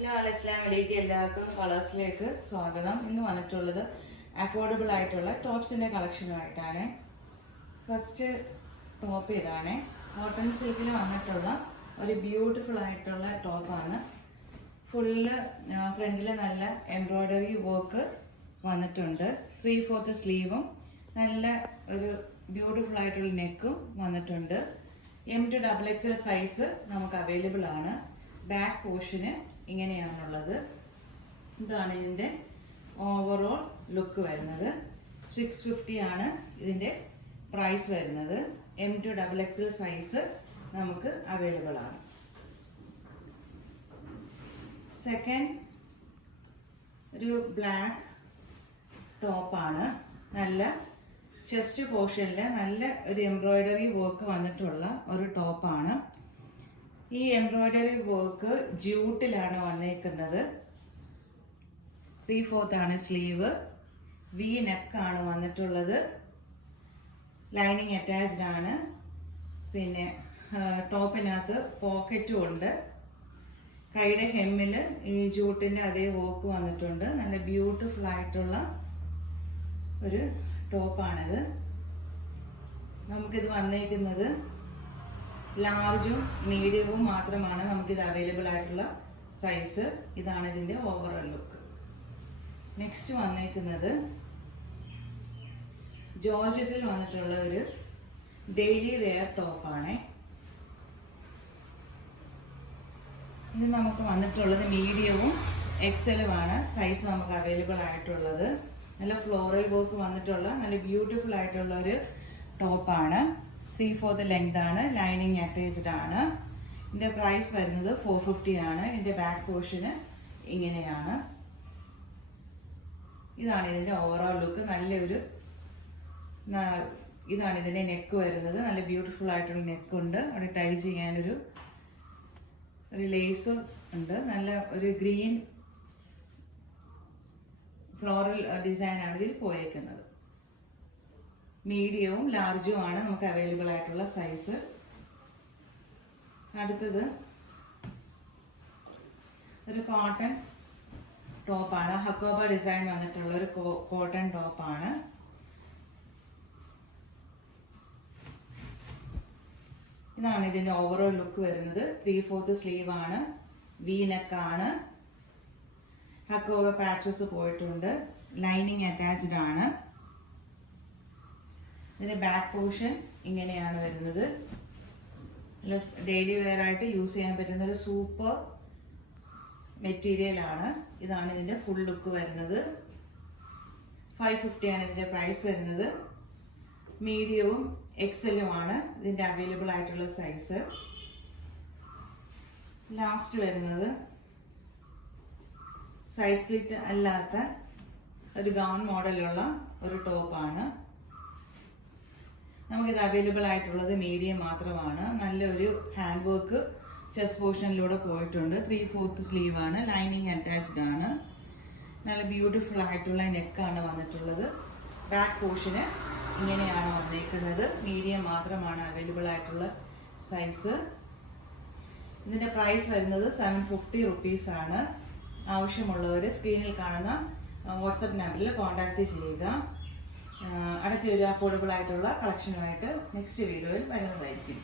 Hello അസ്സലാമു എല്ലാവർക്കും കളേഴ്സിലേക്ക് സ്വാഗതം. ഇന്ന് വന്നിട്ടുള്ളത് അഫോർഡബിൾ ആയിട്ടുള്ള ടോപ്സിൻ്റെ കളക്ഷനുമായിട്ടാണ്. ഫസ്റ്റ് ടോപ്പ് ഇതാണ്. കോട്ടൺ സിൽക്കിൽ വന്നിട്ടുള്ള ഒരു ബ്യൂട്ടിഫുൾ ആയിട്ടുള്ള ടോപ്പാണ്. ഫുള്ള് ഫ്രണ്ടിൽ നല്ല എംബ്രോയ്ഡറി വർക്ക് വന്നിട്ടുണ്ട്. 3/4 സ്ലീവും നല്ല ഒരു ബ്യൂട്ടിഫുൾ ആയിട്ടുള്ള നെക്കും വന്നിട്ടുണ്ട്. M to XXL സൈസ് നമുക്ക് അവൈലബിൾ ആണ്. ബാക്ക് പോർഷന് ഇങ്ങനെയാണുള്ളത്. ഇതാണ് ഇതിൻ്റെ ഓവറോൾ ലുക്ക് വരുന്നത്. 650 ആണ് ഇതിൻ്റെ പ്രൈസ് വരുന്നത്. M to XXL സൈസ് നമുക്ക് അവൈലബിൾ ആണ്. സെക്കൻഡ് ഒരു ബ്ലാക്ക് ടോപ്പാണ്. നല്ല ചെസ്റ്റ് പോർഷനിൽ നല്ല ഒരു എംബ്രോയ്ഡറി വർക്ക് വന്നിട്ടുള്ള ഒരു ടോപ്പാണ്. ഈ എംബ്രോയ്ഡറി വർക്ക് ജൂട്ടിലാണ് വന്നേക്കുന്നത്. 3/4 ആണ് സ്ലീവ്. വി നെക്കാണ് വന്നിട്ടുള്ളത്. ലൈനിങ് അറ്റാച്ച്ഡ് ആണ്. പിന്നെ ടോപ്പിനകത്ത് പോക്കറ്റും ഉണ്ട്. കൈയുടെ ഹെമ്മിൽ ഈ ജൂട്ടിൻ്റെ അതേ വർക്ക് വന്നിട്ടുണ്ട്. നല്ല ബ്യൂട്ടിഫുൾ ആയിട്ടുള്ള ഒരു ടോപ്പാണിത്. നമുക്കിത് വന്നേക്കുന്നത് ലാർജും മീഡിയവും മാത്രമാണ് നമുക്കിത് അവൈലബിൾ ആയിട്ടുള്ള സൈസ്. ഇതാണ് ഇതിൻ്റെ ഓവറോൾ ലുക്ക്. നെക്സ്റ്റ് വന്നേക്കുന്നത് ജോർജറ്റിൽ വന്നിട്ടുള്ള ഒരു ഡെയിലി വെയർ ടോപ്പാണ്. ഇത് നമുക്ക് വന്നിട്ടുള്ളത് മീഡിയവും എക്സലുമാണ് സൈസ് നമുക്ക് അവൈലബിൾ ആയിട്ടുള്ളത്. നല്ല ഫ്ലോറൽ വർക്ക് വന്നിട്ടുള്ള നല്ല ബ്യൂട്ടിഫുൾ ആയിട്ടുള്ള ഒരു ടോപ്പാണ്. 3/4 ലെങ്ത് ആണ്. ലൈനിങ് അറ്റാച്ച്ഡ് ആണ്. ഇതിൻ്റെ പ്രൈസ് വരുന്നത് 450 ആണ്. ഇതിൻ്റെ ബാക്ക് പോർഷന് ഇങ്ങനെയാണ്. ഇതാണ് ഇതിൻ്റെ ഓവറോൾ ലുക്ക്. നല്ലൊരു ഇതാണ് ഇതിൻ്റെ നെക്ക് വരുന്നത്. നല്ല ബ്യൂട്ടിഫുൾ ആയിട്ടുള്ള നെക്കുണ്ട്. അവിടെ ടൈ ചെയ്യാനൊരു ലേസ് ഉണ്ട്. നല്ല ഒരു ഗ്രീൻ ഫ്ലോറൽ ഡിസൈനാണ് ഇതിൽ പോയേക്കുന്നത്. മീഡിയവും ലാർജും ആണ് നമുക്ക് അവൈലബിൾ ആയിട്ടുള്ള സൈസ്. അടുത്തത് ഒരു കോട്ടൺ ടോപ്പാണ്. ഹക്കോബ ഡിസൈൻ വന്നിട്ടുള്ള ഒരു കോട്ടൺ ടോപ്പാണ്. ഇതാണ് ഇതിൻ്റെ ഓവറോൾ ലുക്ക് വരുന്നത്. 3/4 സ്ലീവ് ആണ്. വി നെക്കാണ്. ഹക്കോബ പാച്ചസ് പോയിട്ടുണ്ട്. ലൈനിങ് അറ്റാച്ച്ഡ് ആണ്. ഇതിൻ്റെ ബാക്ക് പോർഷൻ ഇങ്ങനെയാണ് വരുന്നത്. ഡെയിലി വെയർ ആയിട്ട് യൂസ് ചെയ്യാൻ പറ്റുന്ന ഒരു സൂപ്പർ മെറ്റീരിയൽ ആണ്. ഇതാണ് ഇതിൻ്റെ ഫുൾ ലുക്ക് വരുന്നത്. 550 ആണ് ഇതിൻ്റെ പ്രൈസ് വരുന്നത്. മീഡിയവും എക്സലും ആണ് ഇതിൻ്റെ അവൈലബിൾ ആയിട്ടുള്ള സൈസ്. ലാസ്റ്റ് വരുന്നത് സൈഡ് സ്ലിറ്റ് അല്ലാത്ത ഒരു ഗൗൺ മോഡലുള്ള ഒരു ടോപ്പാണ്. നമുക്കിത് അവൈലബിൾ ആയിട്ടുള്ളത് മീഡിയം മാത്രമാണ്. നല്ലൊരു ഹാൻഡ് വർക്ക് ചെസ്റ്റ് പോർഷനിലൂടെ പോയിട്ടുണ്ട്. 3/4 സ്ലീവ് ആണ്. ലൈനിങ് അറ്റാച്ച്ഡ് ആണ്. നല്ല ബ്യൂട്ടിഫുൾ ആയിട്ടുള്ള നെക്കാണ് വന്നിട്ടുള്ളത്. ബാക്ക് പോർഷന് ഇങ്ങനെയാണ് വന്നിരിക്കുന്നത്. മീഡിയം മാത്രമാണ് അവൈലബിൾ ആയിട്ടുള്ള സൈസ്. ഇതിൻ്റെ പ്രൈസ് വരുന്നത് 750 റുപ്പീസ് ആണ്. ആവശ്യമുള്ളവർ സ്ക്രീനിൽ കാണുന്ന വാട്സപ്പ് നമ്പറിൽ കോൺടാക്റ്റ് ചെയ്യുക. അടുത്തൊരു അഫോർഡബിൾ ആയിട്ടുള്ള കളക്ഷനുമായിട്ട് നെക്സ്റ്റ് വീഡിയോയിൽ വരുന്നതായിരിക്കും.